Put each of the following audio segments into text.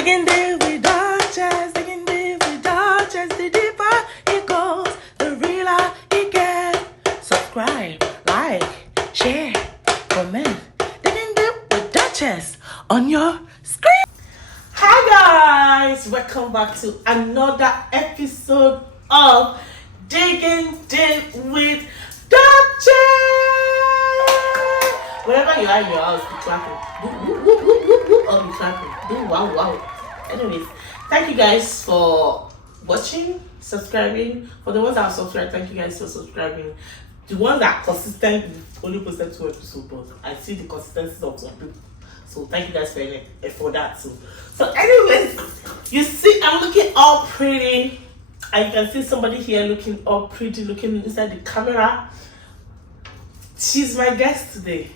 Digging deep with Duchess, digging deep with Duchess. The deeper it goes, the realer it gets. Subscribe, like, share, comment. Digging deep with Duchess on your screen. Hi guys, welcome back to another episode of Digging Deep with Duchess. Wherever you are in your house, be clapping. Woo, woo, woo, woo, woo, woo, or be clapping. Do wow, wow. Anyways, thank you guys for watching, subscribing. For the ones that are subscribed, thank you guys for subscribing. The ones that are consistent, only posted 2 episodes, but I see the consistency of some people. So thank you guys for that too. So anyways, you see I'm looking all pretty, and you can see somebody here looking all pretty, looking inside the camera. She's my guest today.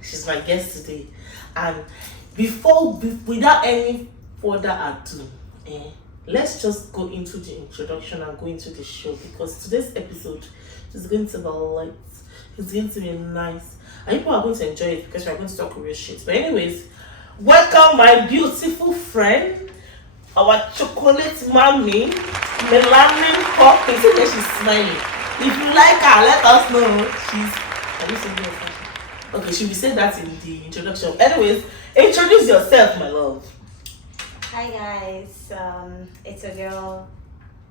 She's my guest today. And without any further ado, let's just go into the introduction and go into the show, because today's episode is going to be light. It's going to be nice. And people are going to enjoy it because we're going to talk real shit. But anyways, welcome my beautiful friend, our chocolate mommy, Melanin Pop. You see that she's smiling. If you like her, let us know. Okay, should we say that in the introduction? Anyways, introduce yourself, my love. Hi guys, it's a girl,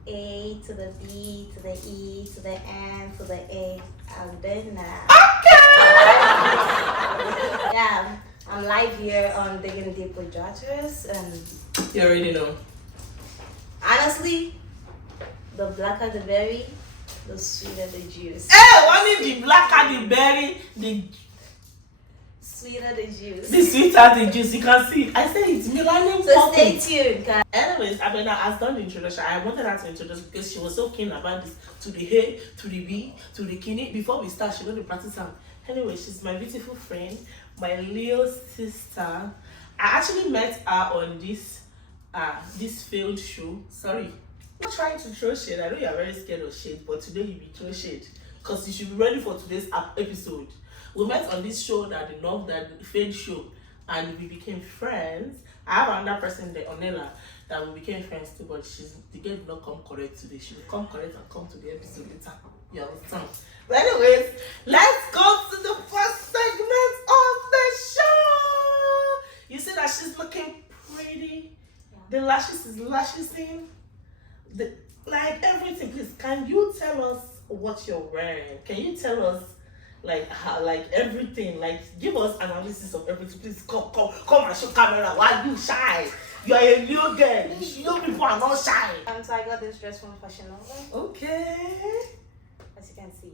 A to the B to the E to the N to the A, ABENA. Yeah, I'm live here on Digging Deep with Daughters, and You already know. honestly, the blacker the berry, the sweeter the juice. Hey, one is the blacker the berry, the Sweeter the juice. sweeter the juice. You can see. I said it's Melanin So Pop. stay tuned, guys. Anyways, ABENA has done the introduction. I wanted her to introduce because she was so keen about this. To the A, to the B, to the kidney. Before we start, she going to practice her. Anyway, she's my beautiful friend, my little sister. I actually met her on this failed show. Sorry, I'm not trying to throw shade. I know you're very scared of shade, but today you'll be throwing shade because you should be ready for today's episode. We met on this show that the love that the failed show, and we became friends. I have another person there, Onela, that we became friends too, but the girl did not come correct today. She will come correct and come to the episode later. You understand? But anyways, let's go to the first segment of the show. You see that she's looking pretty. The lashes is lashesing. Like everything. Please, can you tell us what you're wearing? Can you tell us like how, like everything? Like give us analysis of everything. Please come and show camera. Why you shy? You're a new girl. You people are not shy. So I got this dress from Fashion Nova. Okay. As you can see,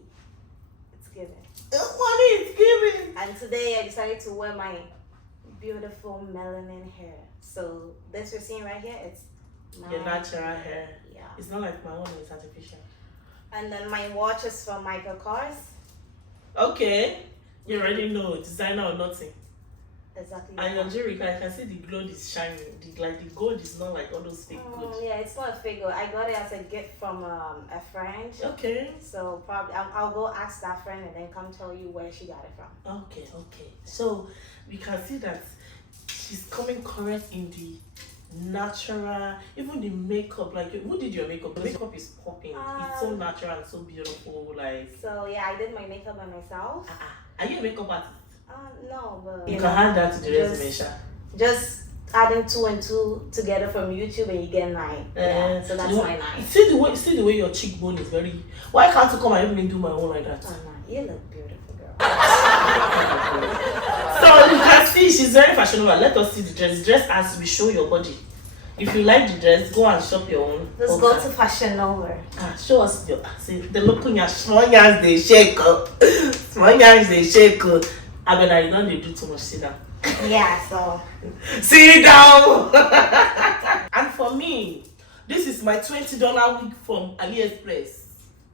it's given. What is giving? And today I decided to wear my beautiful melanin hair. So this you're seeing right here, it's Your natural hair. Yeah. It's not like my own, it's artificial. And then my watch is from Michael Kors. Okay. You already know, designer or nothing. Exactly. And your jewelry, I can see the gold is shining. The gold is not like all those fake gold. Yeah, it's not a fake gold. I got it as a gift from a friend. Okay. So probably I'll go ask that friend and then come tell you where she got it from. Okay. So we can see that she's coming correct in the natural, even the makeup. Like, who did your makeup? The makeup is popping. It's so natural and so beautiful. Like. So yeah, I did my makeup by myself. Are you a makeup artist? No, but You can add that to the resume, Sha. Just adding 2 and 2 together from YouTube and you get 9. Yeah, so that's my 9. See the way your cheekbone is very. Why can't you come and help me do my own like that? Oh, no, you look beautiful, girl. So you can see she's very fashionable. Let us see the dress. Dress as we show your body. If you like the dress, go and shop your own. Let's go to Fashion Nova. Show us your. See the look on your small hands they shake up. Small hands they shake up. ABENA, you know they do too much. Sit down. Yeah, so. Sit down. And for me, this is my $20 wig from AliExpress.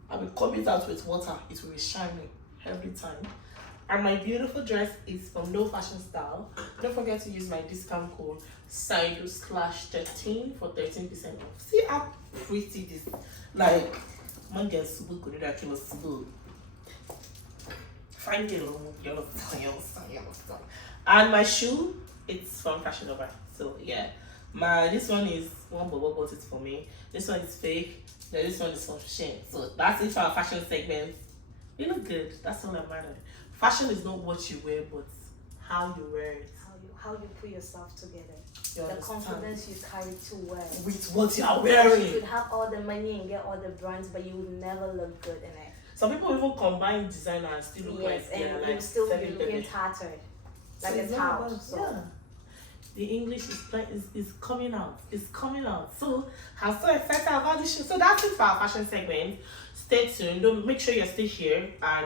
I will comb it out with water. It will be shining every time. And my beautiful dress is from No Fashion Style. Don't forget to use my discount code SIDO/13 for 13% off. See how pretty this, like, man get super good at that. Find it. And my shoe, it's from Fashion Nova. So yeah, this one is one Bobo bought it for me. This one is fake. Then this one is from Shein. So that's it for our fashion segment. You look good. That's all that matters. Fashion is not what you wear, but how you wear it. How you put yourself together. You The understand? confidence you carry to wear. With what you are You wearing. could have all the money and get all the brands, but you would never look good in it. Some people even combine designer and still look Yes, like they're and like you still be 7:30. looking tattered. Like So it's not out. about- So. yeah. The English is coming out. It's coming out. So I'm so excited about this show. So that's it for our fashion segment. Stay tuned. Don't make sure you're still here and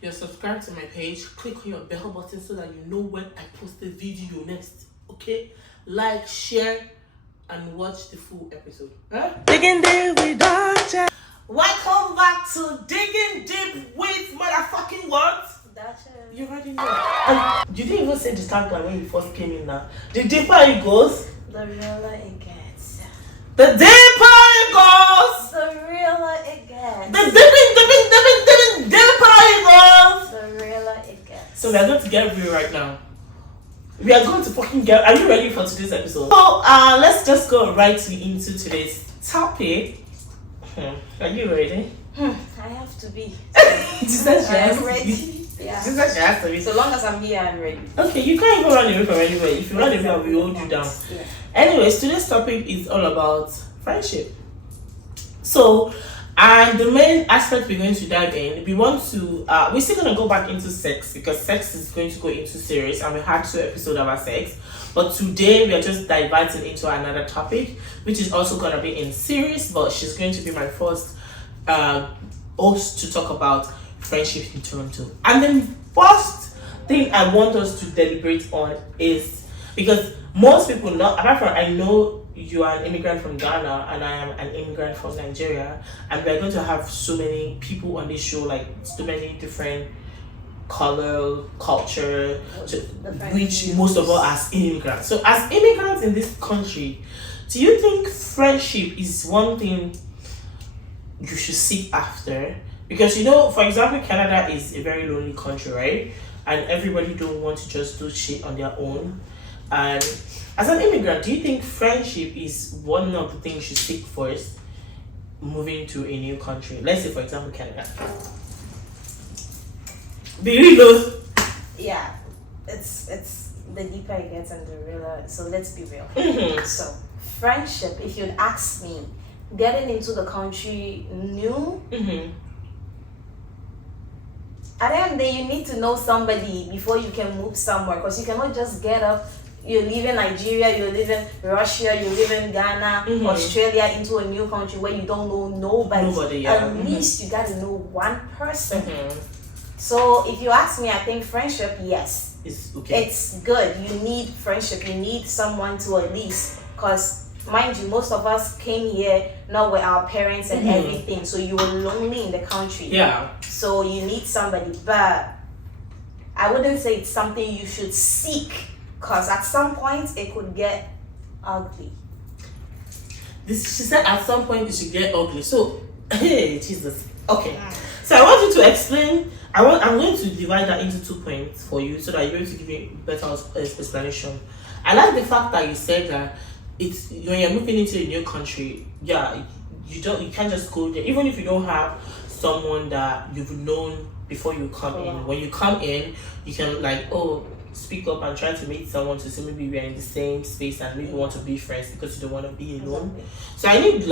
you're subscribed to my page. Click on your bell button so that you know when I post the video next. Okay? Like, share, and watch the full episode. Huh? Digging deep with Dr. Welcome back to Digging Deep with motherfucking what? That's it. You already know. And you didn't even say the tagline when you first came in now. The deeper it goes, The realer it gets. the deeper it goes. The realer it gets. The deeper it goes. The realer it gets. So we are going to get real right now. We are going to fucking get. Are you ready for today's episode? So let's just go right into today's topic. Are you ready? I have to be. She said she has I'm to ready. be. Yeah. She said she has to be. So long as I'm here, I'm ready. Okay, you can't even run away from anywhere. If you run away, I will hold you down. Yeah. Anyways, today's topic is all about friendship. So, and the main aspect we're going to dive in, we want to, we're still going to go back into sex because sex is going to go into series and we had 2 episodes about sex. But today we are just diverting into another topic, which is also going to be in series, but she's going to be my first host to talk about friendship in Toronto. And the first thing I want us to deliberate on is because most people know, apart from I know you are an immigrant from Ghana and I am an immigrant from Nigeria, and we're going to have so many people on this show, like so many different color, culture, which most of us as immigrants. So as immigrants in this country, do you think friendship is one thing you should seek after? Because you know, for example, Canada is a very lonely country, right? And everybody don't want to just do shit on their own. And as an immigrant, do you think friendship is one of the things you should seek first moving to a new country? Let's say, for example, Canada. Be real. Yeah. It's the deeper it gets and the realer. So let's be real. So friendship, if you'd ask me, getting into the country new, at the end of the day, you need to know somebody before you can move somewhere, because you cannot just get up. You live in Nigeria, you live in Russia, you live in Ghana, Australia, into a new country where you don't know nobody. Yeah. At least you got to know one person. So if you ask me, I think friendship, yes, It's okay. it's good. You need friendship. You need someone to at least, because mind you, most of us came here not with our parents and everything, so you were lonely in the country. Yeah. So you need somebody, but I wouldn't say it's something you should seek, because at some point it could get ugly. She said at some point it should get ugly. So, hey, Jesus. Okay. So I want you to explain. I'm going to divide that into 2 points for you so that you're able to give me better explanation. I like the fact that you said that it's when you're moving into a new country, yeah, you can't just go there. Even if you don't have someone that you've known before you come in. When you come in, you can speak up and try to meet someone to see maybe we're in the same space and maybe want to be friends because you don't want to be alone. So I need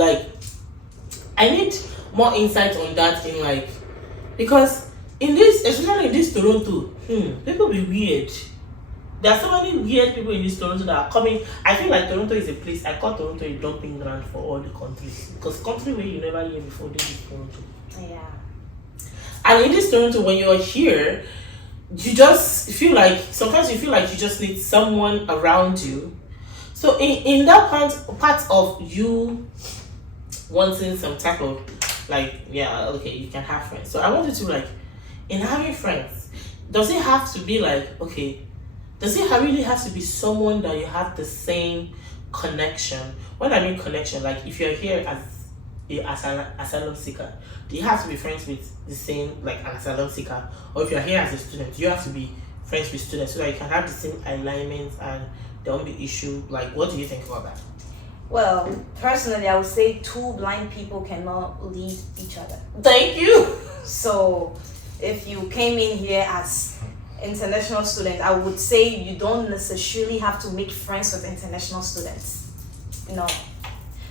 more insight on that because especially in this Toronto, people be weird. There are so many weird people in this Toronto that are coming. I feel like Toronto is a place. I call Toronto a dumping ground for all the countries. Because country where you never hear before, this is Toronto. Yeah. And in this Toronto, when you're here, you just feel like, sometimes you feel like you just need someone around you. So in that part of you wanting some type of you can have friends. So I wanted to in having friends, does it have to be does it really have to be someone that you have the same connection? When I mean connection, if you're here as an asylum seeker, do you have to be friends with the same an asylum seeker? Or if you're here as a student, do you have to be friends with students so that you can have the same alignment and there won't be issue? Like, what do you think about that? Well, personally, I would say two blind people cannot lead each other. Thank you. So, if you came in here as international student, I would say you don't necessarily have to make friends with international students. No.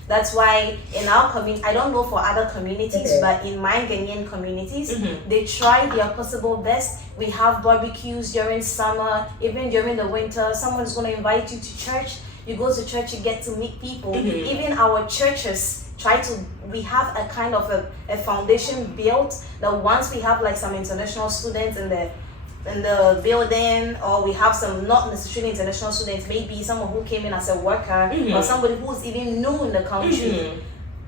That's why in our community, I don't know for other communities, but in my Ghanaian communities, they try their possible best. We have barbecues during summer, even during the winter. Someone's going to invite you to church. You go to church, you get to meet people. Even our churches we have a kind of a foundation built that once we have like some international students in the building, or we have some not necessarily international students, maybe someone who came in as a worker or somebody who's even new in the country.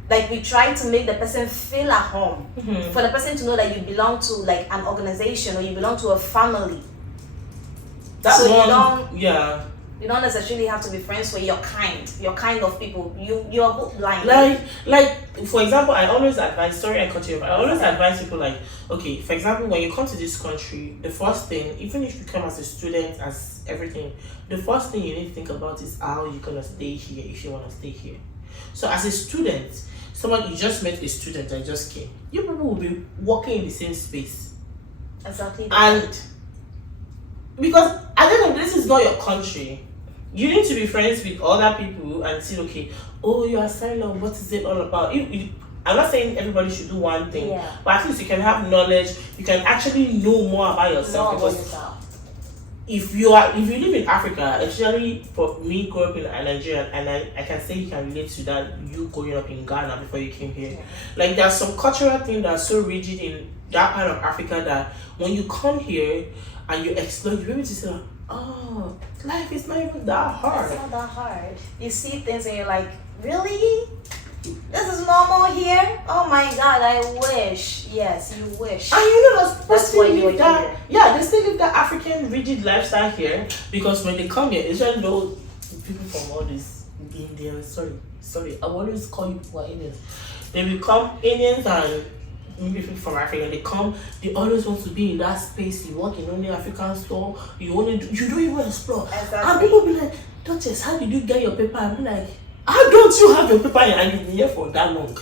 Like, we try to make the person feel at home, for the person to know that you belong to like an organization or you belong to a family. That's so one, you don't necessarily have to be friends with your kind of people. You're both blind. Like for example, I always advise. Sorry, I cut you off. I always advise people like, okay, for example, when you come to this country, the first thing, even if you come as a student, as everything, the first thing you need to think about is how you're gonna stay here if you want to stay here. So as a student, someone you just met a student that just came, you people will be working in the same space. Exactly. And because at the end of this is not your country. You need to be friends with other people and see, okay, oh, you're asylum, what is it all about? I'm not saying everybody should do one thing, but at least you can have knowledge, you can actually know more about yourself. If you live in Africa, especially for me growing up in Nigeria, and I can say you can relate to that, you growing up in Ghana before you came here. Like, there's some cultural thing that's so rigid in that part of Africa that when you come here and you explore, you're able to say, oh, life is not even that hard. It's not that hard. You see things and you're like, really? This is normal here? Oh my God, I wish. Yes, you wish. And you know that's why you're here. Yeah, they still live that African rigid lifestyle here, because when they come here, even though people from all this Indian, sorry, I always call you people Indians. They become Indians and maybe people from Africa, they always want to be in that space. You work in only African store, you don't even explore. Exactly. And people be like, Duchess, how did you get your paper? I'm like, how don't you have your paper and you've been here for that long?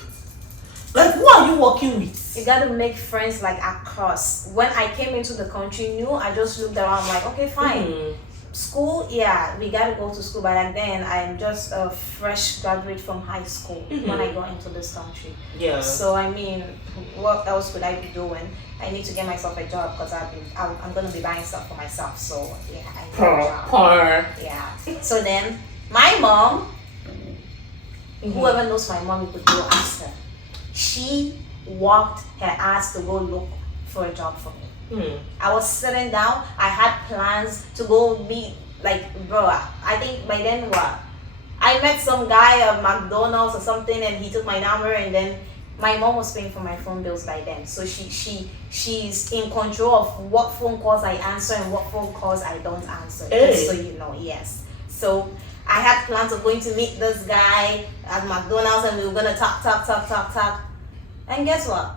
Like, who are you working with? You gotta make friends like across. When I came into the country new, I just looked around like, okay, fine. School, yeah, we gotta go to school, but like then I'm just a fresh graduate from high school when I got into this country. Yeah. So I mean, what else would I be doing? I need to get myself a job because I'm gonna be buying stuff for myself. So yeah, I need a job. Yeah. So then my mom, whoever knows my mom, you could go ask her. She walked her ass to go look for a job for me. I was sitting down. I had plans to go meet, like, bro, I think by then I met some guy at McDonald's or something, and he took my number, and then my mom was paying for my phone bills by then. So she's in control of what phone calls I answer and what phone calls I don't answer. Just so you know, yes. So I had plans of going to meet this guy at McDonald's, and we were gonna talk. And guess what?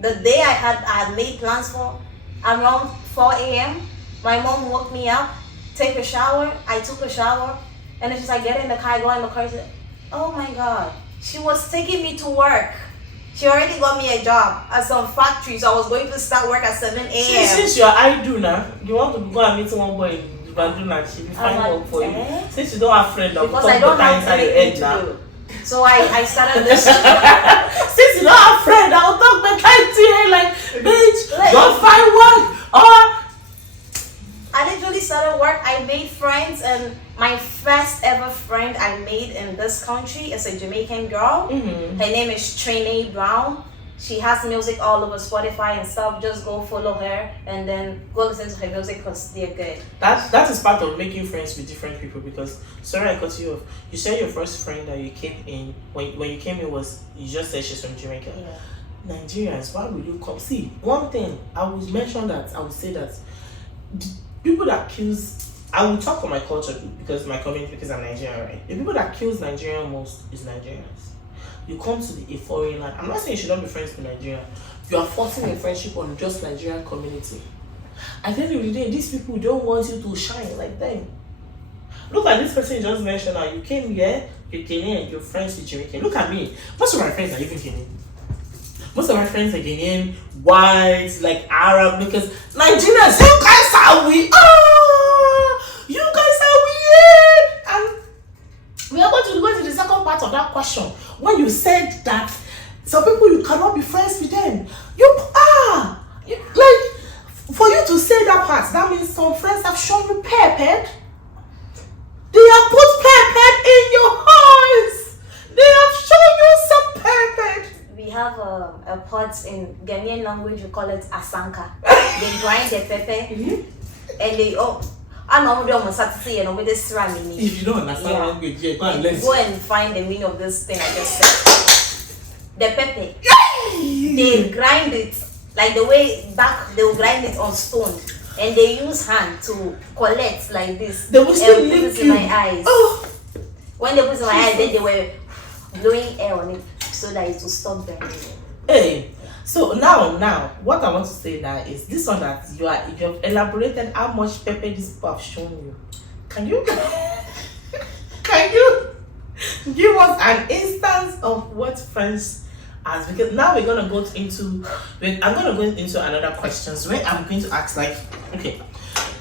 The day I had made plans for, around 4 a.m., my mom woke me up, take a shower. I took a shower, and then she's like, get in the car, go in the car. She said, oh my God. She was taking me to work. She already got me a job at some factory, so I was going to start work at 7 a.m. Since you're idle now, you want to go and meet one boy in Banduna, she'll be fine work for you. Since you don't have friends, because I don't have anything to do. So I started this. Since you don't have friends, I'll talk the kind to you like, bitch, don't find work. I literally started work. I made friends, and my first ever friend I made in this country is a Jamaican girl. Her name is Trainee Brown. She has music all over Spotify and stuff. Just go follow her and then go listen to her music because they're good. That is part of making friends with different people, because, sorry I cut you off. You said your first friend that you came in, when you came in was, you just said she's from Jamaica. Yeah. Nigerians, why will you come? See, one thing, I would say that the people that kills, I will talk for my culture because my community, because I'm Nigerian, right? The people that kills Nigerian most is Nigerians. You come to a foreign land. I'm not saying you should not be friends with Nigeria. You are forcing a friendship on just Nigerian community. At the end of the day, these people don't want you to shine like them. Look at this person you just mentioned now. You came here, you're Ghanaian, you're friends with Jamaican. Look at me. Most of my friends are even Ghanaian. Most of my friends are Ghanaian, white, like Arab, because Nigerians, you guys are weird. Oh, you guys are weird. And we are going to go to the second part of that question. When you said that some people you cannot be friends with them. Like for you to say that part, that means some friends have shown you peppered. They have put peppered in your eyes. They have shown you some peppered. We have a pot in Ghanaian language, we call it asanka. They grind the pepper and they I know we almost have to say with this running. If you don't understand language, yeah, go and learn. Go and find the meaning of this thing I just said. The pepper. They grind it like the way back they will grind it on stone. And they use hand to collect like this. They will still and put it in you. my eyes. Oh. When they put it in my eyes, then they were blowing air on it so that it will stop burning. Hey, so now, what I want to say now is this one that you have elaborated how much pepper this people have shown you. Can you give us an instance of what friends as, because now we're gonna go into I'm gonna go into another questions where I'm going to ask like, okay,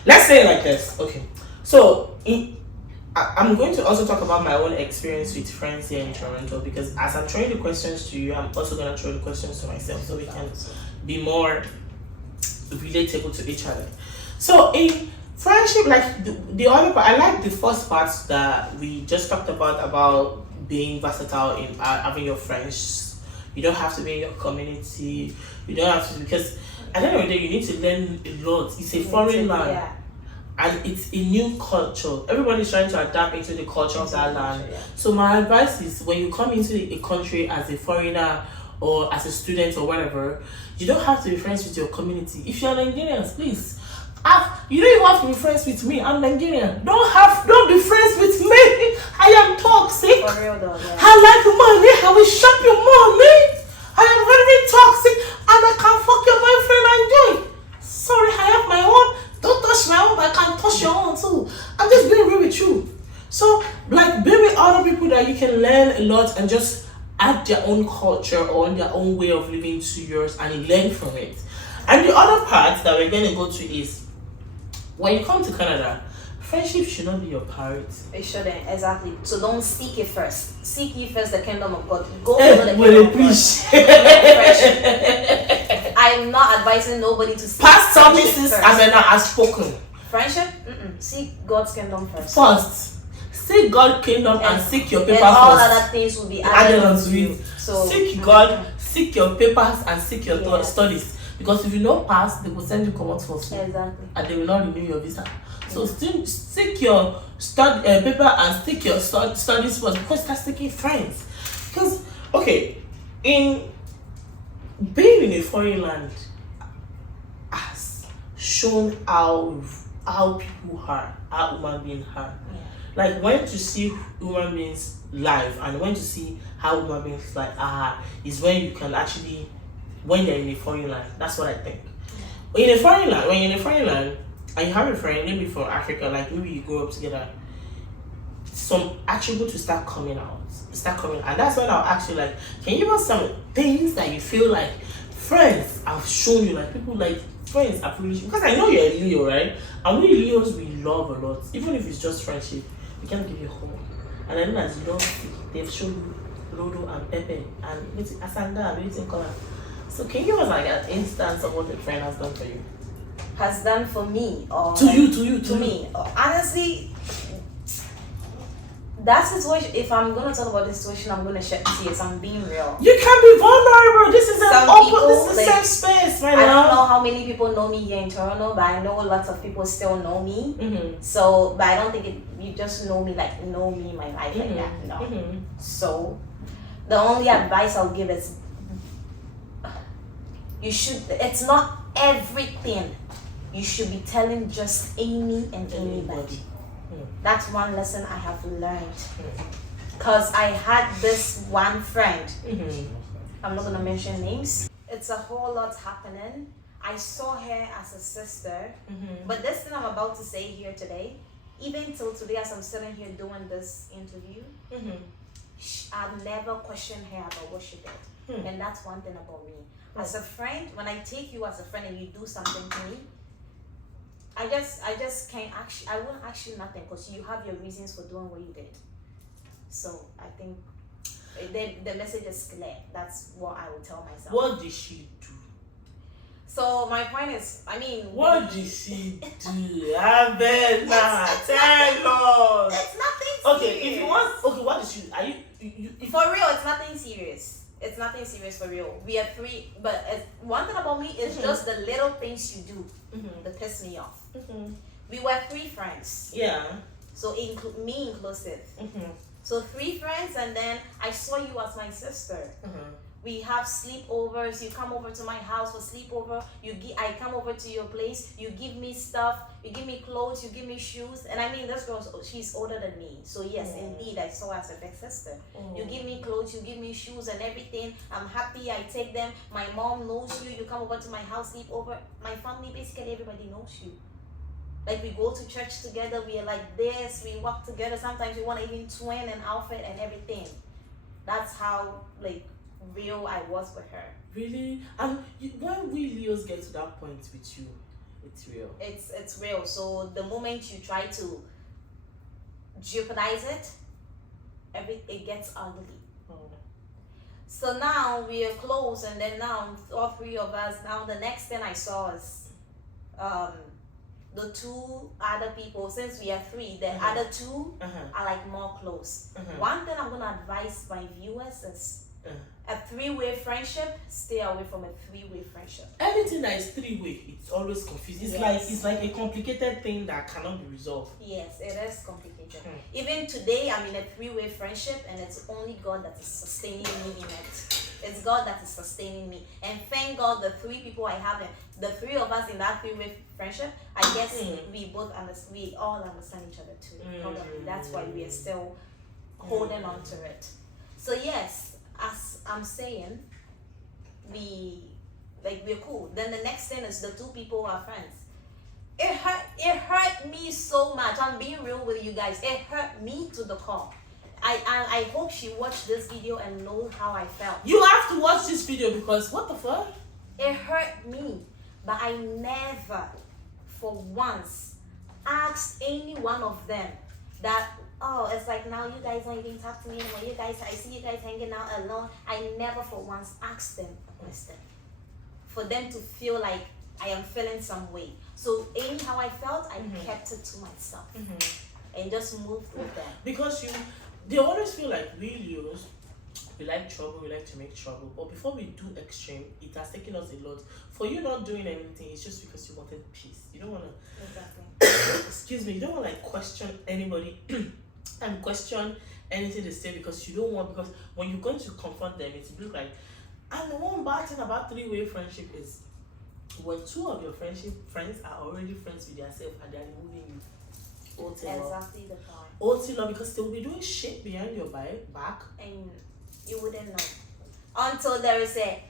let's say it like this. Okay, so I'm going to also talk about my own experience with friends here in Toronto, because as I'm throwing the questions to you, I'm also gonna throw the questions to myself so we can be more relatable to each other. So in friendship, like the other part, I like the first part that we just talked about being versatile in having your friends. You don't have to be in your community. You don't have to, because at the end of the day, you need to learn a lot. It's a foreign land. Yeah. And it's a new culture. Everybody's trying to adapt into the culture of that land. Yeah. So my advice is, when you come into a country as a foreigner or as a student or whatever, you don't have to be friends with your community. If you're Nigerians, please. You don't even have to be friends with me. I'm Nigerian. Don't be friends with me. I am toxic. For real though, yeah. I like money. I will shop your money. I am very toxic and I can fuck your boyfriend and enjoy. Sorry, I have my own. Don't touch my own, but I can touch your own too. I'm just being real with you. So, like, be with other people that you can learn a lot and just add their own culture or their own way of living to yours and learn from it. And the other part that we're going to go to is, when you come to Canada, friendship should not be your priority. It shouldn't, exactly. So don't seek it first. Seek ye first the kingdom of God. Go to the kingdom of God. I'm not advising nobody to seek Pastor Mrs. ABENA has spoken. Friendship? Seek God's kingdom first. First, seek God's kingdom and seek your paper first. All first. other things will be added onto you. So seek God, seek your papers and seek your studies. Because if you don't pass, they will send you come out for school. Exactly. And they will not renew your visa. So still seek your paper and seek your studies first, because that's taking friends. Because, okay, in being in a foreign land has shown how people are, how human beings are. Yeah. Like, when to see human beings live and when to see how human beings like are is when you can actually, when they're in a foreign land. That's what I think. When you're in a foreign land and you have a friend, maybe from Africa, like maybe you grow up together, some attributes will start coming out. And that's when I'll ask you, like, can you give us some things that you feel like friends have shown you, like people like friends have really, because I know you're a Leo, right? And we Leos, we love a lot. Even if it's just friendship, we can give you a hug. And then as you don't see, they've shown you Rodo and Pepe and Asanga and everything color. So can you give us like an instance of what a friend has done for you? Has done for me, or to me. Honestly, that situation, if I'm gonna talk about the situation, I'm gonna shed tears. I'm being real. You can be vulnerable. This is an open, this is a safe space, right? I don't know how many people know me here in Toronto, but I know lots of people still know me. So, but I don't think you just know me like know me my life like that. No. So, the only advice I'll give is, you should. It's not everything you should be telling just Amy and anybody. That's one lesson I have learned. Because I had this one friend. I'm not gonna mention names. It's a whole lot happening. I saw her as a sister. But this thing I'm about to say here today, even till today as I'm sitting here doing this interview, I've never questioned her about what she did. And that's one thing about me. As a friend, when I take you as a friend and you do something to me, I just can't I won't ask you nothing because you have your reasons for doing what you did. So I think the message is clear. That's what I would tell myself. What did she do? So my point is, I mean, what did she do? ABENA, tell us. It's nothing serious. Okay, if you want, okay, what did she? Are you for real? It's nothing serious. It's nothing serious for real. We are three, but one thing about me is just the little things you do that piss me off. We were three friends. Yeah. So me inclusive. So three friends, and then I saw you as my sister. We have sleepovers. You come over to my house for sleepover. I come over to your place. You give me stuff. You give me clothes. You give me shoes. And I mean, this girl, she's older than me. So yes, indeed, I saw her as a big sister. You give me clothes. You give me shoes and everything. I'm happy. I take them. My mom knows you. You come over to my house, sleepover. My family, basically, everybody knows you. Like, we go to church together. We are like this. We walk together. Sometimes we want to even twin an outfit and everything. That's how, like, real I was with her. Really? And when we Leos get to that point with you, it's real. It's real. So the moment you try to jeopardize it, it gets ugly. So now we are close, and then now all three of us. Now the next thing I saw is the two other people. Since we are three, the other two are like more close. One thing I'm gonna advise my viewers is a three-way friendship. Stay away from a three-way friendship. Anything that is three-way, it's always confusing. It's like a complicated thing that cannot be resolved. Yes, it is complicated. Even today, I'm in a three-way friendship, and it's only God that is sustaining me in it. It's God that is sustaining me, and thank God the three people I have, the three of us in that three-way friendship. I guess we all understand each other too. Probably that's why we are still holding on to it. So yes. As I'm saying, we're cool. Then the next thing is the two people are friends. It hurt me so much. I'm being real with you guys. It hurt me to the core. I hope she watched this video and knows how I felt. You have to watch this video because what the fuck? It hurt me, but I never, for once, asked any one of them that. Oh, it's like now you guys don't even talk to me anymore. I see you guys hanging out alone. I never for once asked them a question. For them to feel like I am feeling some way. So anyhow I felt, I kept it to myself. And just moved with them. Because they always feel like we Leos, we like trouble, we like to make trouble. But before we do extreme, it has taken us a lot. For you not doing anything, it's just because you wanted peace. You don't want to... Exactly. Excuse me. You don't want to like question anybody and question anything they say because you don't want... Because when you're going to confront them, it's look like... And the one bad thing about three-way friendship is when two of your friends are already friends with yourself and they're removing you. Exactly the point. Because they will be doing shit behind your back. And you wouldn't know. Until there is a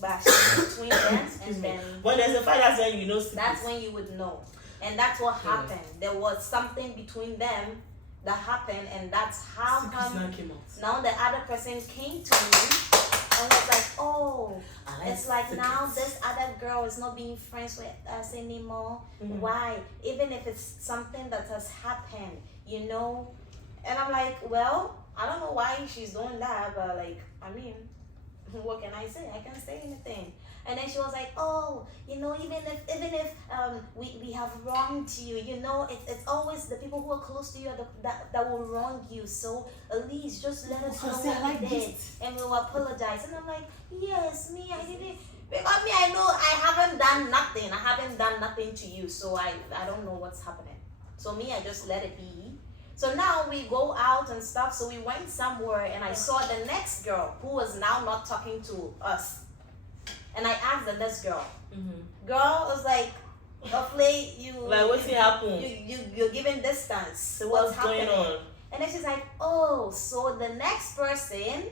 bash between them, and then when there's a fight, that's when you know. That's when you would know, and that's what happened. There was something between them that happened, and that's how come now the other person came to me and was like, "Oh, it's like now this other girl is not being friends with us anymore. Why? Even if it's something that has happened, you know." And I'm like, well, I don't know why she's doing that, but like, I mean, what can I say? I can't say anything. And then she was like, oh, you know, even if we have wronged you, you know, it's always the people who are close to you that will wrong you. So at least just let us know what we did, and we'll apologize. And I'm like, yes, me, I didn't. Because me, I know I haven't done nothing. I haven't done nothing to you, so I don't know what's happening. So me, I just let it be. So now we go out and stuff. So we went somewhere, and I saw the next girl who was now not talking to us. And I asked the next girl. Girl was like, hopefully you like what's happening? You're giving distance. So what's going on? And then she's like, oh, so the next person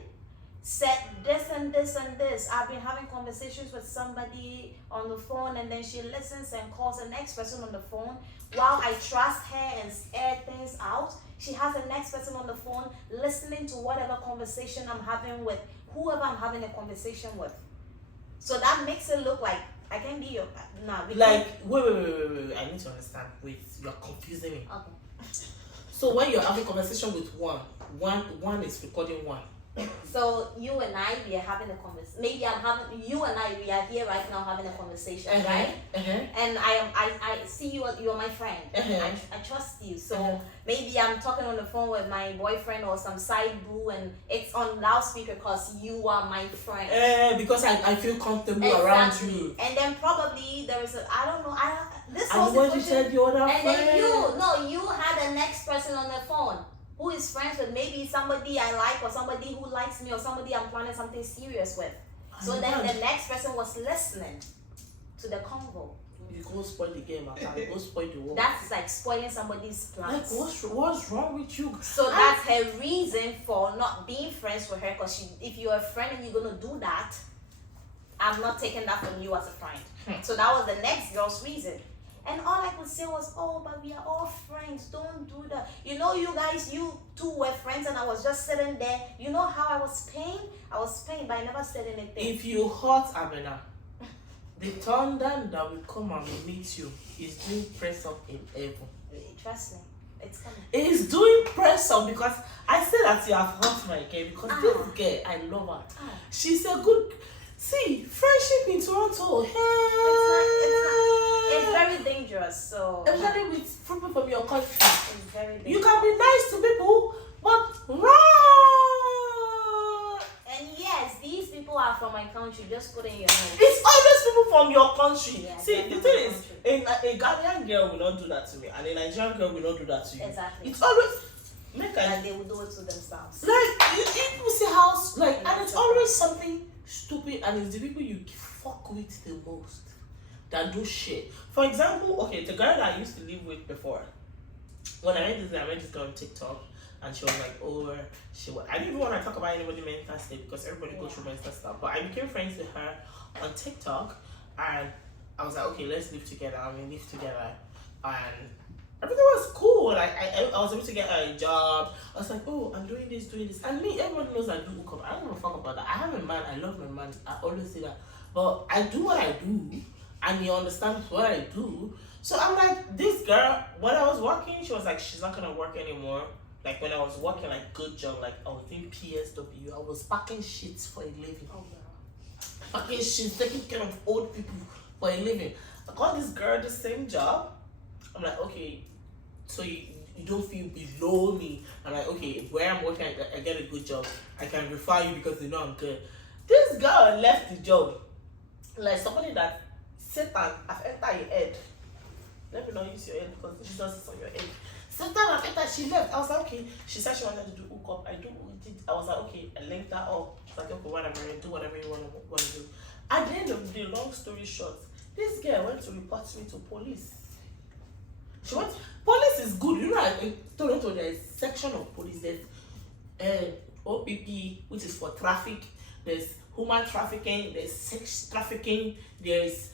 said this and this and this. I've been having conversations with somebody on the phone, and then she listens and calls the next person on the phone. While I trust her and air things out, she has the next person on the phone listening to whatever conversation I'm having with whoever I'm having a conversation with. So that makes it look like I can be your Like, wait. I need to understand. Wait, you're confusing me. Okay. So when you're having conversation with one is recording one. So you and I, we are having a conversation. Maybe you and I, we are here right now having a conversation, right? And I see you. You're my friend. I trust you. So maybe I'm talking on the phone with my boyfriend or some side boo, and it's on loudspeaker because you are my friend. Because I feel comfortable around you. And then probably there is I don't know. This whole situation. You said the other and friend. then you had the next person on the phone who is friends with maybe somebody I like, or somebody who likes me, or somebody I'm planning something serious with. So then the next person was listening to the convo. You go spoil the game, you go spoil the world. That's like spoiling somebody's plans. Like, what's wrong with you? So that's her reason for not being friends with her, because if you're a friend and you're gonna do that, I'm not taking that from you as a friend. So that was the next girl's reason. And all I could say was, oh, but we are all friends. Don't do that. You know, you guys, you two were friends, and I was just sitting there. You know how I was paying? I was paying, but I never said anything. If you hurt ABENA, the thunder that will come and will meet you is doing press up in heaven. Trust me, it's coming. It's doing press up, because I say that you have hurt my girl, because this girl, I love her. She's a good. See, friendship in Toronto, it's very dangerous. So especially with people from your country, it's very dangerous. You can be nice to people, but run. And yes, these people are from my country. Just put in your head. It's always people from your country. Yeah, see, the thing is, a Ghanaian girl will not do that to me, and a Nigerian girl will not do that to you. Exactly. It's always that they will do it to themselves. Like you see how and it's always something stupid, and it's the people you fuck with the most that do shit. For example, okay, the girl that I used to live with before, when I met this girl on TikTok, and she was like, I didn't even want to talk about anybody mental state, because everybody goes through mental stuff. But I became friends with her on TikTok, and I was like, okay, let's live together. And we lived together, and everything was cool. Like I was able to get her a job. I was like, oh, I'm doing this. And me, everyone knows I do hookup. I don't give a fuck about that. I have a man. I love my man. I always say that. But I do what I do, and he understands what I do. So I'm like, this girl, when I was working, she was like, she's not gonna work anymore. Like when I was working, like good job, like I was doing PSW. I was packing shit for a living. Oh, Packing shit, taking care of old people for a living. I got this girl the same job. I'm like, okay, so you don't feel below me. I'm like, okay, where I'm working, I get a good job. I can refer you because they know I'm good. This girl left the job. Like somebody that Satan have entered your head. Let me not use your head because Jesus is on your head. Satan have entered, she left. I was like, okay. She said she wanted to do hookup. I was like, okay. I linked her up. She's like, okay, whatever, do whatever you want to do. At the end of the day, long story short, this girl went to report me to police. Police is good. You know, in Toronto, there is a section of police. There's OPP, which is for traffic. There's human trafficking. There's sex trafficking. There's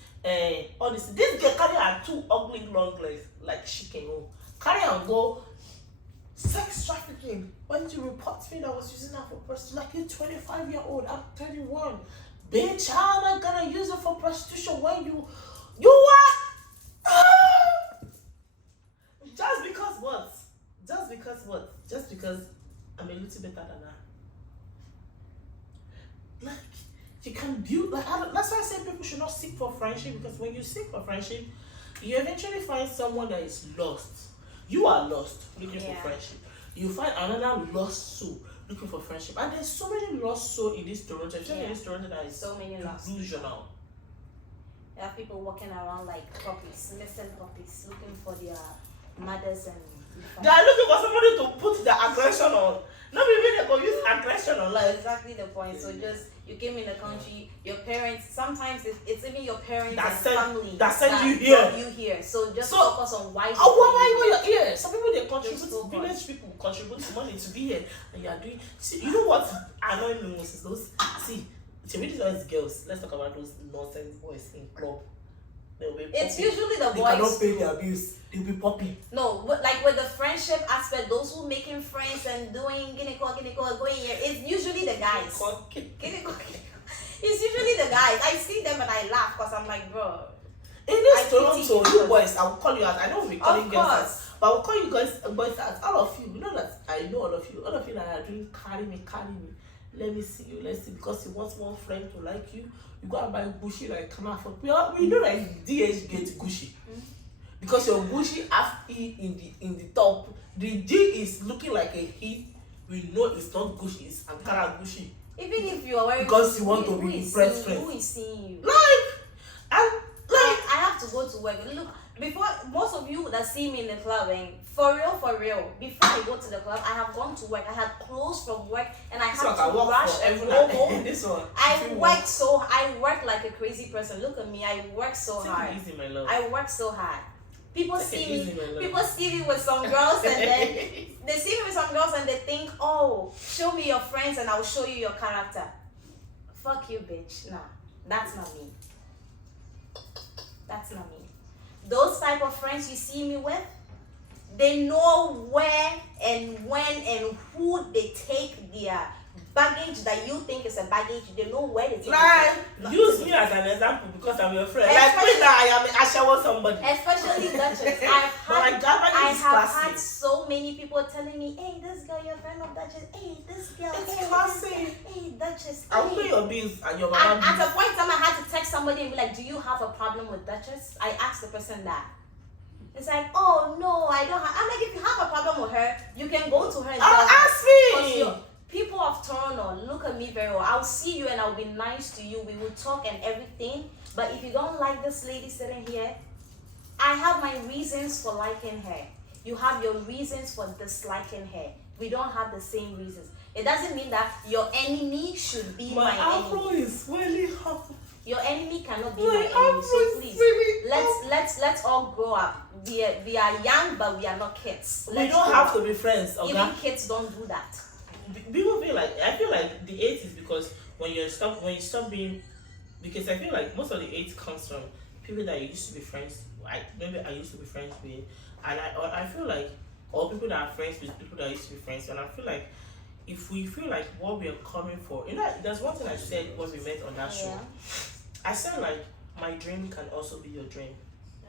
all this. This girl carry her two ugly long legs like she can go. Carry and go. Sex trafficking. When you report me that I was using her for prostitution, like you're 25-year-old, I'm 31. Bitch, how am I gonna use it for prostitution when you what? Just because what? Just because I'm a little better than her. Like, you can build, that's why I say people should not seek for friendship, because when you seek for friendship, you eventually find someone that is lost. You are lost looking for friendship. You find another lost soul looking for friendship. And there's so many lost souls in this Toronto. In this Toronto that is so many delusional. There are people walking around like puppies, missing puppies, looking for their mothers and they are looking for somebody to put their aggression on. Not even they can use aggression question online. Exactly the point. So just you came in the country, your parents. Sometimes it's even your parents That and send- family that send you here. brought you here. So just So- focus on why. Why you're here? Some people they Just contribute. focus. Village people contribute money to be here, and you are doing. See, you know what annoying me most is those. See, to me, these girls. Let's talk about those nonsense boys in club. They'll be It's popping. usually the They boys. cannot pay their bills. They'll be popping. No, but like with the friendship aspect, those who making friends and doing guinea going here, it's usually the guys. It's usually the guys. I see them and I laugh because I'm like, bro. In this I Toronto, pity you. you boys, I will call you out. I know we'll be calling Of girls out, course. but I will call you guys boys out. All of you, you know that I know all of you. All of you that are doing carry me. Let me see you. Let's see, because you want one friend to like you. You go and buy Gucci like come out for. We know like DH get Gucci. Because your Gucci have E in the top, the G is looking like a he. We know it's not Gucci, it's Ankara Gucci. Even if you are wearing Because you want to who be is best seeing- friend. Who is seeing you? I have to go to work. Look, before most of you that see me in the club, and for real, before I go to the club, I have gone to work. I had clothes from work, and I This had one can to work rush for and everyone. go home. This one. I work like a crazy person. Look at me, I work so hard. Take it easy, my love. I work so hard. People Take it see easy, me. my love. People see me with some girls, and then they see me with some girls, and they think, "Oh, show me your friends, and I'll show you your character." Fuck you, bitch. Nah, that's not me. That's not me. Those type of friends you see me with, they know where and when and who they take their baggage that you think is a baggage. They know where they take Like, it. use me as an example because I'm your friend. Especially- Like, when I shower somebody. Especially Duchess. But like, Gabby I is have classy. had so many people telling me, "Hey, this girl, you're a friend of Duchess. Hey, this girl, It's hey, classy. this girl, hey, Duchess." I'll hey." pay your bills and your And mama at a point in time, I had to text somebody and be like, "Do you have a problem with Duchess?" I asked the person that. It's like, "Oh no, I don't have." I'm like, if you have a problem with her, you can go to her and tell her. ask Because me. you're- people of Toronto, look at me very well. I'll see you and I'll be nice to you. We will talk and everything. But if you don't like this lady sitting here, I have my reasons for liking her. You have your reasons for disliking her. We don't have the same reasons. It doesn't mean that your enemy should be My my afro enemy. is really hot. Your enemy cannot be My my enemy. afro So is please, really let's all grow up. We are young, but we are not kids. We Let's don't grow have up. to be friends, okay? Even kids don't do that. People feel like I feel like the hate is because when you stop being, because I feel like most of the hate comes from people that you used to be friends. Maybe I used to be friends with, and I feel like, or people that are friends with people that I used to be friends with, and I feel like if we feel like what we are coming for, there's one thing I said when we met on that show. Yeah. I said like my dream can also be your dream.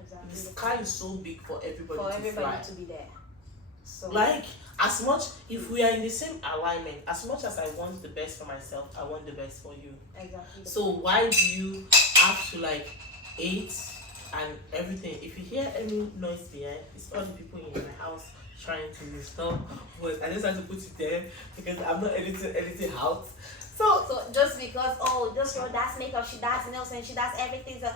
Exactly. The sky is so big for everybody For to everybody fly. to be there. So Like, as much, if we are in the same alignment, as much as I want the best for myself, I want the best for you. exactly. So why do you have to like hate and everything? If you hear any noise behind, it's all the people in my house trying to install. But I just have to put it there because I'm not editing anything out. So just because this girl does makeup, she does nails and she does everything. So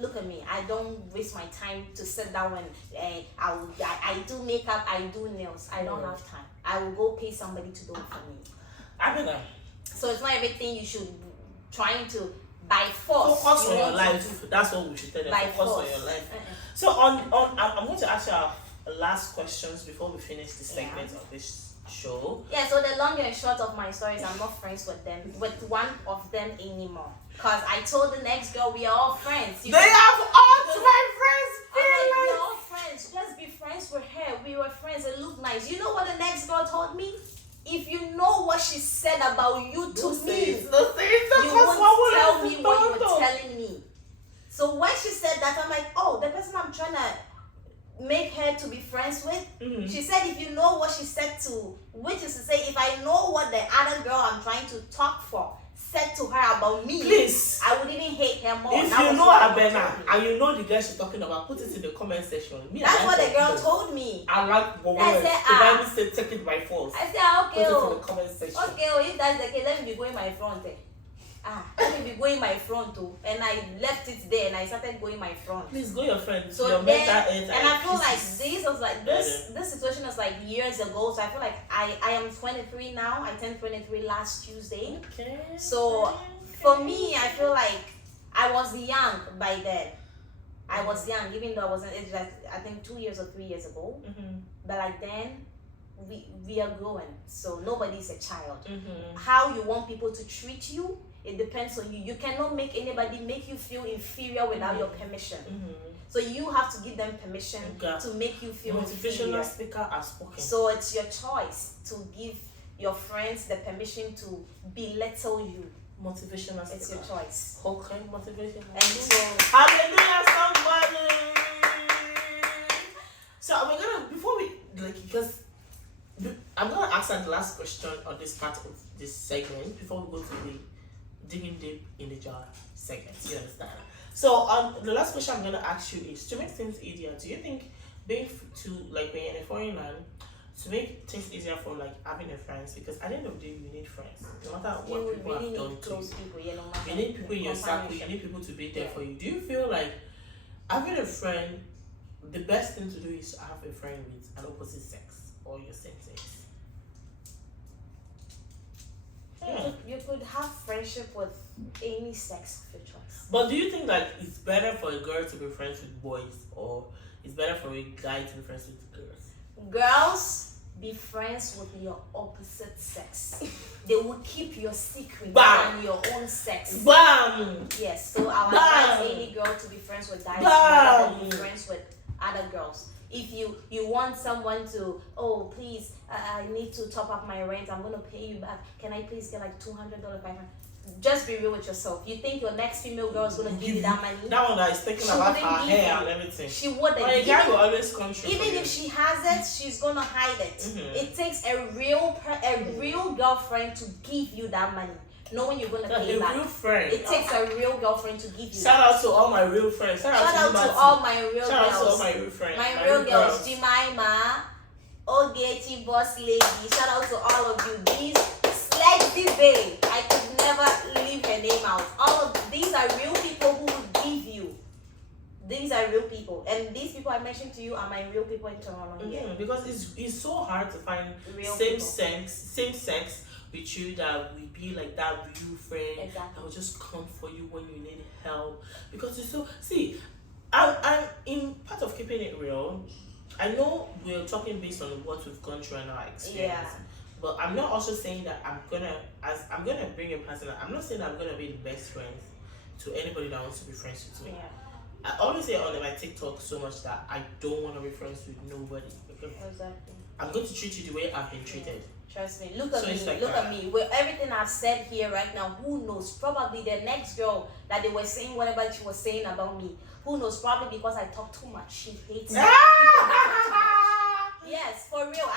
look at me. I don't waste my time to sit down and I do makeup, I do nails. I don't have time. I will go pay somebody to do it for me. ABENA, So it's not everything you should trying to by force. focus you on your want to life. That's what we should tell them. By Focus on force. your life. Uh-uh. So I'm going to ask you our last questions before we finish the segment of this show. Yeah, so the long and short of my story is I'm not friends with one of them anymore. Cause I told the next girl we are all friends. They have all my friends. I'm like, we're all friends. Just be friends with her. We were friends. It looked nice. You know what the next girl told me? If you know what she said about you to me, you won't tell me what you were telling me. So when she said that, I'm like, oh, the person I'm trying to make her to be friends with, she said if you know what she said to, which is to say, if I know what the other girl I'm trying to talk for said to her about me, please, I would even hate her more. If That you was know what ABENA told me. and you know the girl she's talking about, put it in the comment section. That's what the girl told me. I like what I words. said, The Bible said take it by force. I said, okay, Put it in the comment section. okay, if that's the case, let me be going my front. let me be going my front too, and I left it there and I started going my front. Please go your friend. So your then, mental and I feel like this was like this situation was like years ago. So I feel like I am 23 now. I turned 23 last Tuesday. Okay. So for me, I feel like I was young by then. I was young, even though I wasn't. It's like I think 2 years or 3 years ago. But like then, we are growing. So nobody's a child. How you want people to treat you, it depends on you. You cannot make anybody make you feel inferior without your permission. So you have to give them permission to make you feel inferior. Motivational speaker has spoken. So it's your choice to give your friends the permission to belittle you. Motivational speaker. It's your choice. Okay, motivational. And so, hallelujah, somebody. So we're gonna, before we because I'm gonna answer the last question on this part of this segment before we go to the digging deep in the jar segment. You understand? So the last question I'm gonna ask you is, to make things easier, do you think being when you're in a foreign land, to make things easier for like having a friends, because at the end of the day you need friends, no matter what people have done to you. You need people in your circle, you need people to be there for you. Do you feel like having a friend, the best thing to do is to have a friend with an opposite sex or your same sex? You could have friendship with any sex of your choice. But do you think like it's better for a girl to be friends with boys, or it's better for a guy to be friends with girls? Girls, be friends with your opposite sex. They will keep your secret Bam! than your own sex. Bam! Yes, so I would Bam! advise any girl to be friends with guys Bam! rather than be friends with other girls. If you want someone to, oh please, I need to top up my rent, I'm gonna pay you back. Can I please get like $200, $500? Just be real with yourself. You think your next female girl is gonna give you that money? That one that is thinking about her hair and everything. She wouldn't. But a guy will always come through. Even if she has it, she's gonna hide it. It takes a real girlfriend to give you that money, knowing you're gonna pay back. Real friend. It takes a real girlfriend to give you. Shout out to all my real friends. Shout out to all my real Shout girls. out to all my real friends. My real girls, Jemima, Ogechi, Boss Lady. Shout out to all of you. These Slexy Bay. I could never leave her name out. All of these are real people who will give you. These are real people, and these people I mentioned to you are my real people in Toronto. Because it's so hard to find real same sex with you that will be like that real friend that will just come for you when you need help. Because it's so, see, I'm in part of keeping it real. I know we're talking based on what we've gone through and our experience. But I'm not also saying that I'm gonna bring a person. I'm not saying that I'm gonna be the best friend to anybody that wants to be friends with me. I always say on my TikTok so much that I don't want to be friends with nobody, because I'm going to treat you the way I've been treated. Trust me. Look at me. Look at me. With everything I've said here right now, who knows? Probably the next girl that they were saying whatever she was saying about me. Who knows? Probably because I talk too much. She hates me. Yes, for real.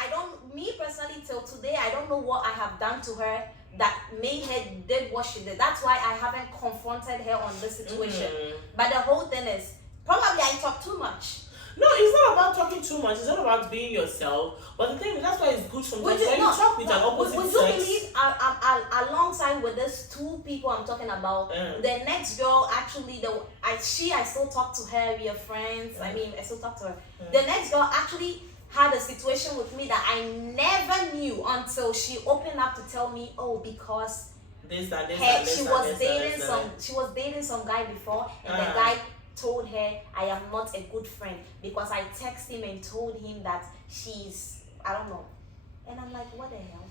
Me personally, till today, I don't know what I have done to her that made her did what she did. That's why I haven't confronted her on this situation. But the whole thing is, probably I talk too much. No, it's not about talking too much. It's not about being yourself. But the thing is, that's why it's good sometimes when you talk with an opposite sex. Would you believe, alongside with these two people I'm talking about, the next girl actually, I still talk to her. We are friends. I mean, I still talk to her. The next girl actually had a situation with me that I never knew until she opened up to tell me, oh, because she was dating some guy before, and the guy told her I am not a good friend because I texted him and told him that she's, I don't know. And I'm like, what the hell?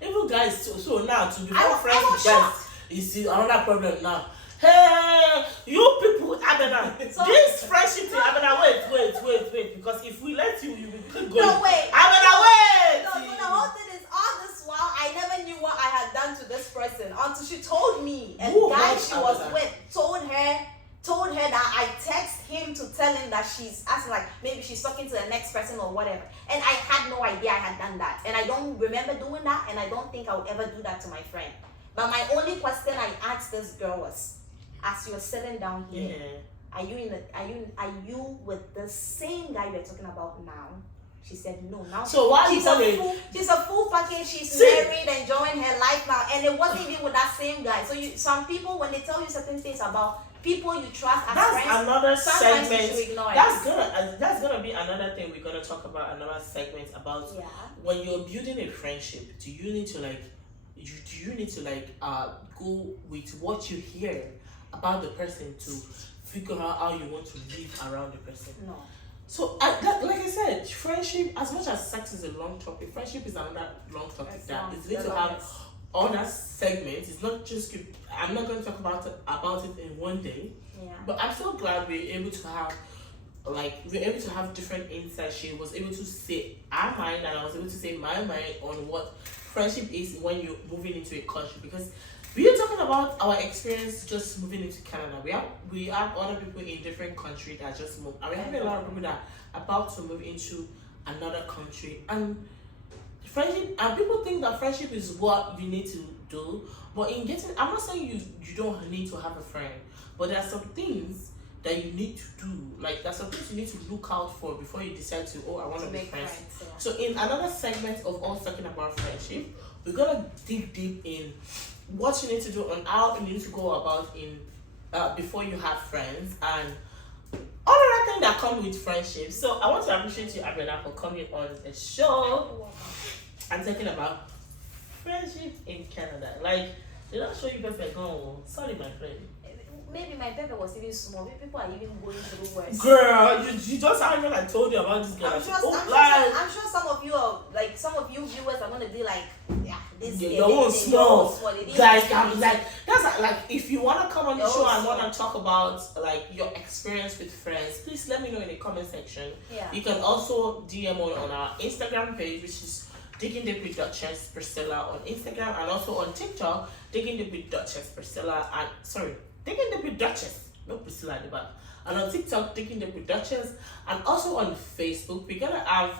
Even guys, so now to become friends with guys is another problem now. Hey, you people, ABENA. This friendship thing, ABENA, wait. Because if we let you, you will keep going. No, wait. ABENA, wait. No, the whole thing is, all this while, I never knew what I had done to this person until she told me. And the guy she was with told her that I text him to tell him that she's asking, like, maybe she's talking to the next person or whatever. And I had no idea I had done that. And I don't remember doing that, and I don't think I would ever do that to my friend. But my only question I asked this girl was, as you're sitting down here, are you with the same guy we're talking about now? She said no. Now So why she's a full package. She's married, enjoying her life now, and it wasn't even with that same guy. So some people, when they tell you certain things about people you trust as that's friends, another sometimes segment. you should ignore That's gonna be another thing we're gonna talk about. Another segment about when you're building a friendship. Do you need to go with what you hear about the person to figure out how you want to live around the person? No. So, like I said, friendship, as much as sex is a long topic, friendship is another long topic that is going to have other segments. It's not just, I'm not going to talk about it in one day. Yeah. But I'm so glad we're able to have different insights. She was able to say our mind, and I was able to say my mind on what friendship is when you're moving into a country, because we are talking about our experience just moving into Canada. We have other people in different countries that just moved, and we have a lot of people that are about to move into another country. And friendship, and people think that friendship is what you need to do, but I'm not saying you don't need to have a friend, but there are some things that you need to do. Like, there's some things you need to look out for before you decide to, I want to be friends. Yeah. So in another segment of us talking about friendship, we're gonna dig deep in what you need to do and how you need to go about before you have friends, and other things that come with friendship. So I want to appreciate you, ABENA, for coming on the show and talking about friendship in Canada. Like, did I show you perfect? Oh, sorry, my friend. Maybe my pepper was even small. Maybe people are even going through worse. Girl, you just haven't even told you about this girl. I'm sure some of you viewers are gonna be like, this one small. Guys, that's like, if you wanna come on the show and wanna talk about like your experience with friends, please let me know in the comment section. Yeah. You can also DM on our Instagram page, which is Digging Deep with Duchess Priscilla on Instagram, and also on TikTok, Digging Deep with Duchess Priscilla, and Digging Deep with Duchess, not Priscilla at the back. And on TikTok, Digging Deep with Duchess, and also on Facebook. We're gonna have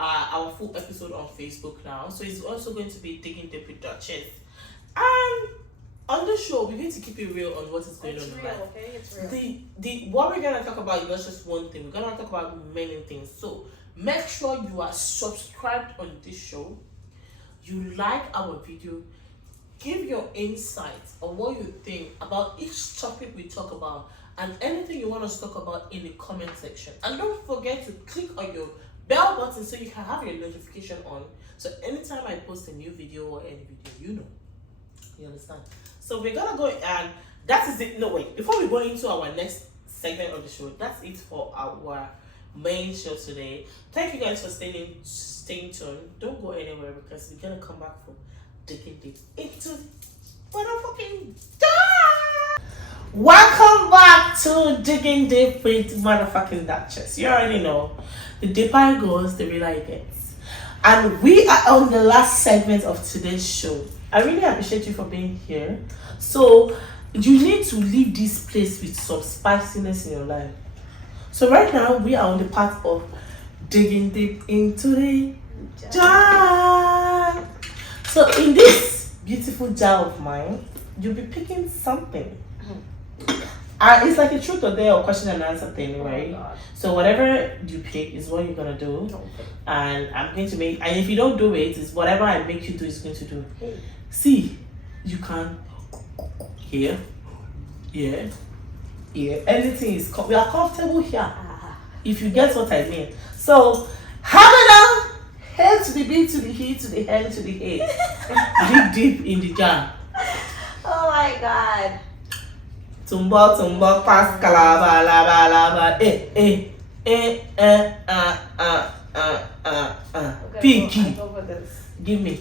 our full episode on Facebook now, so it's also going to be Digging Deep with Duchess. And on the show, we're going to keep it real on what is going on in life. Okay? It's real. What we're gonna talk about is not just one thing. We're gonna talk about many things. So make sure you are subscribed on this show. You like our video. Give your insights on what you think about each topic we talk about, and anything you want us to talk about in the comment section. And don't forget to click on your bell button so you can have your notification on. So anytime I post a new video or any video, you know. You understand? So we're gonna go, and that is it. No, wait. Before we go into our next segment of the show, that's it for our main show today. Thank you guys for staying tuned. Don't go anywhere, because we're gonna come back for digging deep into motherfucking Duchess. Welcome back to Digging Deep with motherfucking Duchess. You already know, the deeper it goes, the realer it gets. And we are on the last segment of today's show. I really appreciate you for being here. So you need to leave this place with some spiciness in your life. So right now we are on the path of digging deep into the jar. So in this beautiful jar of mine, you'll be picking something. It's like a truth or dare or question and answer thing, right? So whatever you pick is what you're gonna do. And I'm going to make, and if you don't do it, it's whatever I make you do is going to do. See, you can here, anything is we are comfortable here. If you get what I mean. So ABENA, head to the B to the E to the N to the A. Dig deep in the jar. Oh my God. Tumba, pass, kalaba, laba, Piggy. Give me.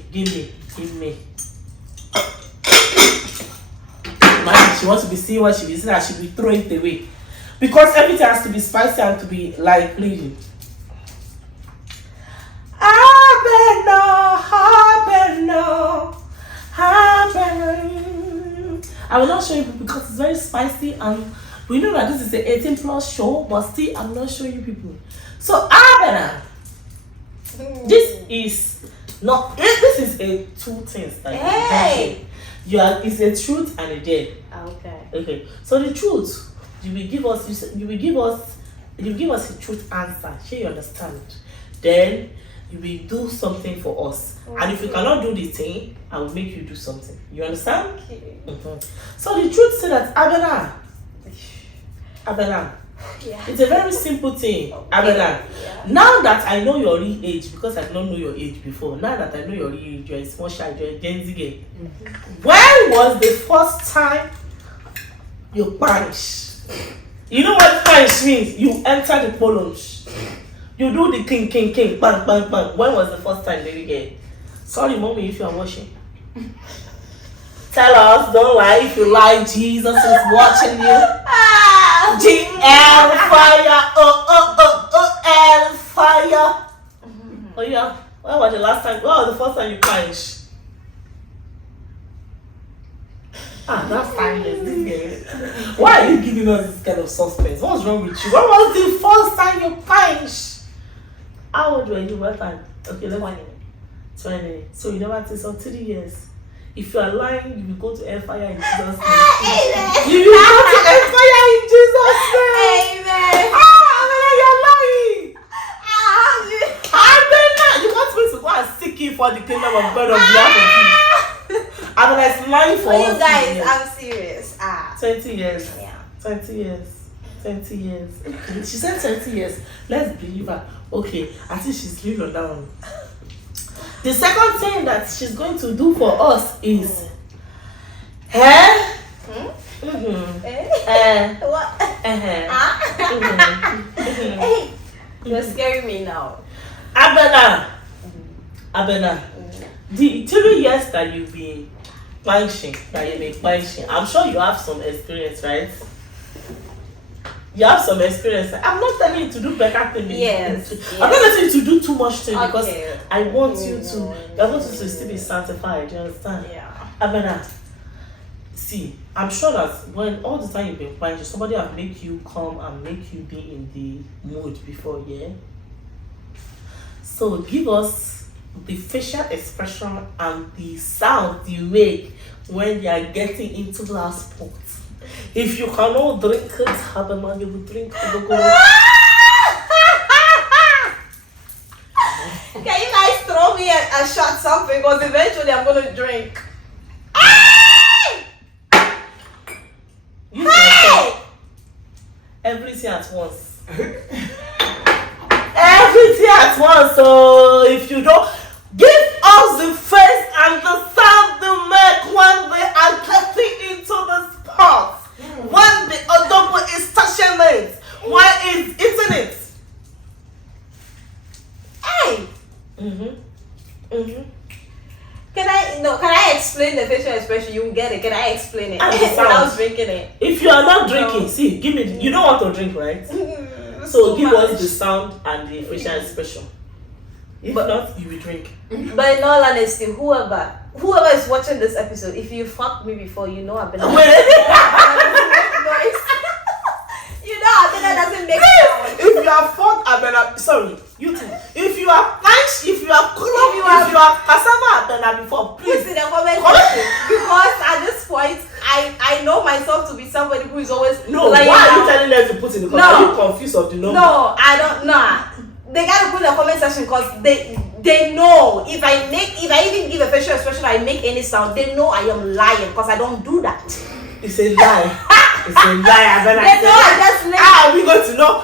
Man, she wants to be seeing what she be seeing, and she be throwing it away. Because everything has to be spicy and to be like clean. I will not show you people because it's very spicy, and we know that this is an 18+ show, but still I'm not showing you people. So ABENA, this is a two things that it's a truth and a dare. Okay. So the truth, you will give us a truth answer. Sure, you understand. then you will do something for us. And if you cannot do the thing, I will make you do something. You understand? Okay. So the truth is that Abena, Yeah. it's a very simple thing. Abena, Yeah. now that I know your real age, because I did not know your age before, now that I know your real age, you're a small child, you're a Gen Z girl. When was the first time you punch? You know what punch means? You enter the polons. You do the king, bang, bang, bang. When was the first time, baby girl? Sorry, mommy, if you are watching. Tell us, don't lie. If you lie, Jesus is watching you. GL fire, L fire. Oh yeah. When was the last time? When was the first time you punched? That's timeless. This girl. Why are you giving us this kind of suspense? What's wrong with you? When was the first time you punched? How old were you? What time? Okay, let's 20. So you never take some 3 years. If you are lying, you will go to hellfire in Jesus' name. You will go to hellfire in Jesus' name. Amen. You're lying. Abena, you want me to go and seek you for the kingdom of God on behalf of you? Abena is lying for you us. guys, I'm serious. 20 years. Yeah. 20 years. 20 years. Okay. She said 20 years. Let's believe her. Okay, I think she's living on that one. The second thing that she's going to do for us is hair. What? Hey, you're scaring me now. Abena, the 3 years that you've been punching, I'm sure you have some experience, right? You have some experience. I'm not telling you to do better things. Yes. I'm not telling you to do too much things because Okay. I want you to. I want you to still be sanctified. You understand? Yeah. Abena, see, I'm sure that when all the time you've been punching, somebody have make you come and make you be in the mood before, yeah. So give us the facial expression and the sound you make when you are getting into that sport. If you cannot drink it, Abena, you will drink it. Can you guys throw me a shot something? Because eventually I'm gonna drink. Everything at once. Everything at once. So if you don't give us the face and the sound they make when they are getting into the sport, when the adobo is touching it, when it's eating it. Hey! Can I explain the facial expression? You get it. Can I explain it? Without drinking it. If you are not drinking, see, give me. You don't want to drink, right? So give us the sound and the facial expression. If not, you will drink. But in all honesty, whoever is watching this episode, if you fucked me before, you know I've been. You know Abena doesn't make sound. If you are fucked Abena, sorry, you too. If you are punch, if you are crop, if you are cassava Abena before, please. Put in the comment section. Because at this point, I know myself to be somebody who is always No, why are you telling them to put in the comment? Are you confused of the number? No, I don't know. They gotta put in the comment section because they know if I even give a facial expression, I make any sound, they know I am lying because I don't do that. It's a lie. It's a lie. Abena. They know I just live. How are we going to know?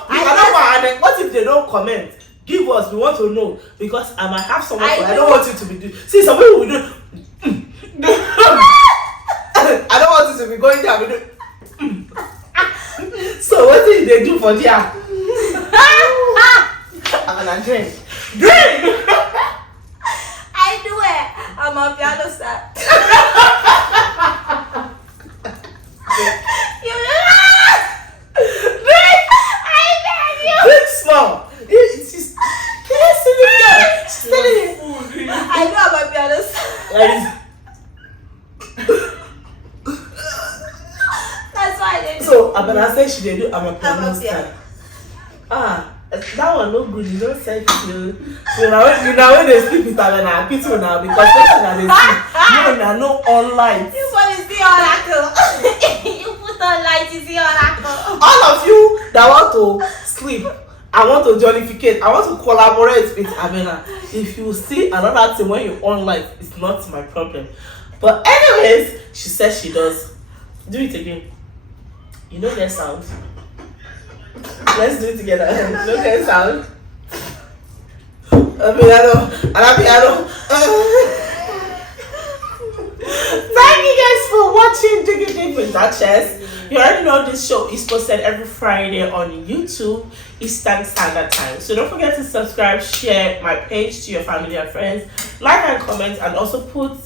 What if they don't comment? Give us. We want to know because I might have someone. I don't want you to be doing. See, some people will do. I don't want you to be going there and be doing. So what did they do for there? I'm gonna drink. Drink. I do it. I'm a piano star. Drink small. She's telling you. I know I'm a piano star. That's why they do. So Abena said she did do I'm a piano star. That one no good. You don't say it. So now when they sleep with Abena, people now because that they sleep. You no online. You want to see oracle. You put on light, you see oracle. All of you that want to sleep I want to jollificate. I want to collaborate with ABENA. If you see another thing when you on live, it's not my problem. But anyways, she says she does. Do it again. You know their sound. Let's do it together. You know their sound. Piano. Thank you guys for watching Digging Deep with Duchess. You already know this show is posted every Friday on YouTube Eastern Standard Time. So don't forget to subscribe, share my page to your family and friends, like and comment, and also put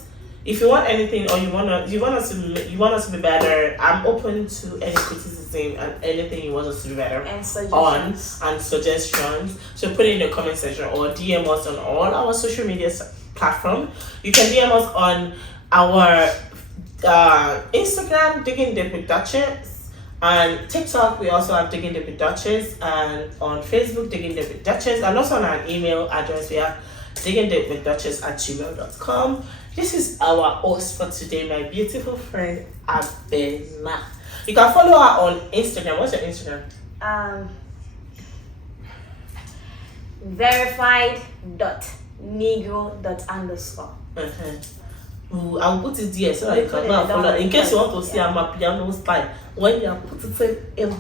if you want anything or you want us to be better. I'm open to any criticism and anything you want us to be better And suggestions. and suggestions. So put it in the comment section or DM us on all our social media platforms. You can DM us on our Instagram, Digging Deep with Duchess, and TikTok. We also have Digging Deep with Duchess, and on Facebook, Digging Deep with Duchess, and also on our email address we have diggingdeepwithduchess@gmail.com. This is our host for today, my beautiful friend ABENA. You can follow her on Instagram. What's your Instagram? verified.negro._. I'll put it there so that you can go and follow. In case you want to see my piano style, when you put it in.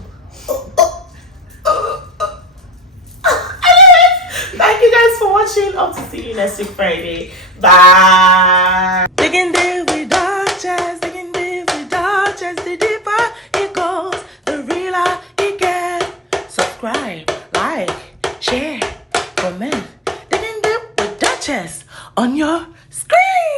Thank you guys for watching. Hope to see you next week Friday. Bye. Digging Deep with Duchess, Digging Deep with Duchess. The deeper it goes, the realer it gets. Subscribe, like, share, comment. Digging Deep with Duchess on your screen.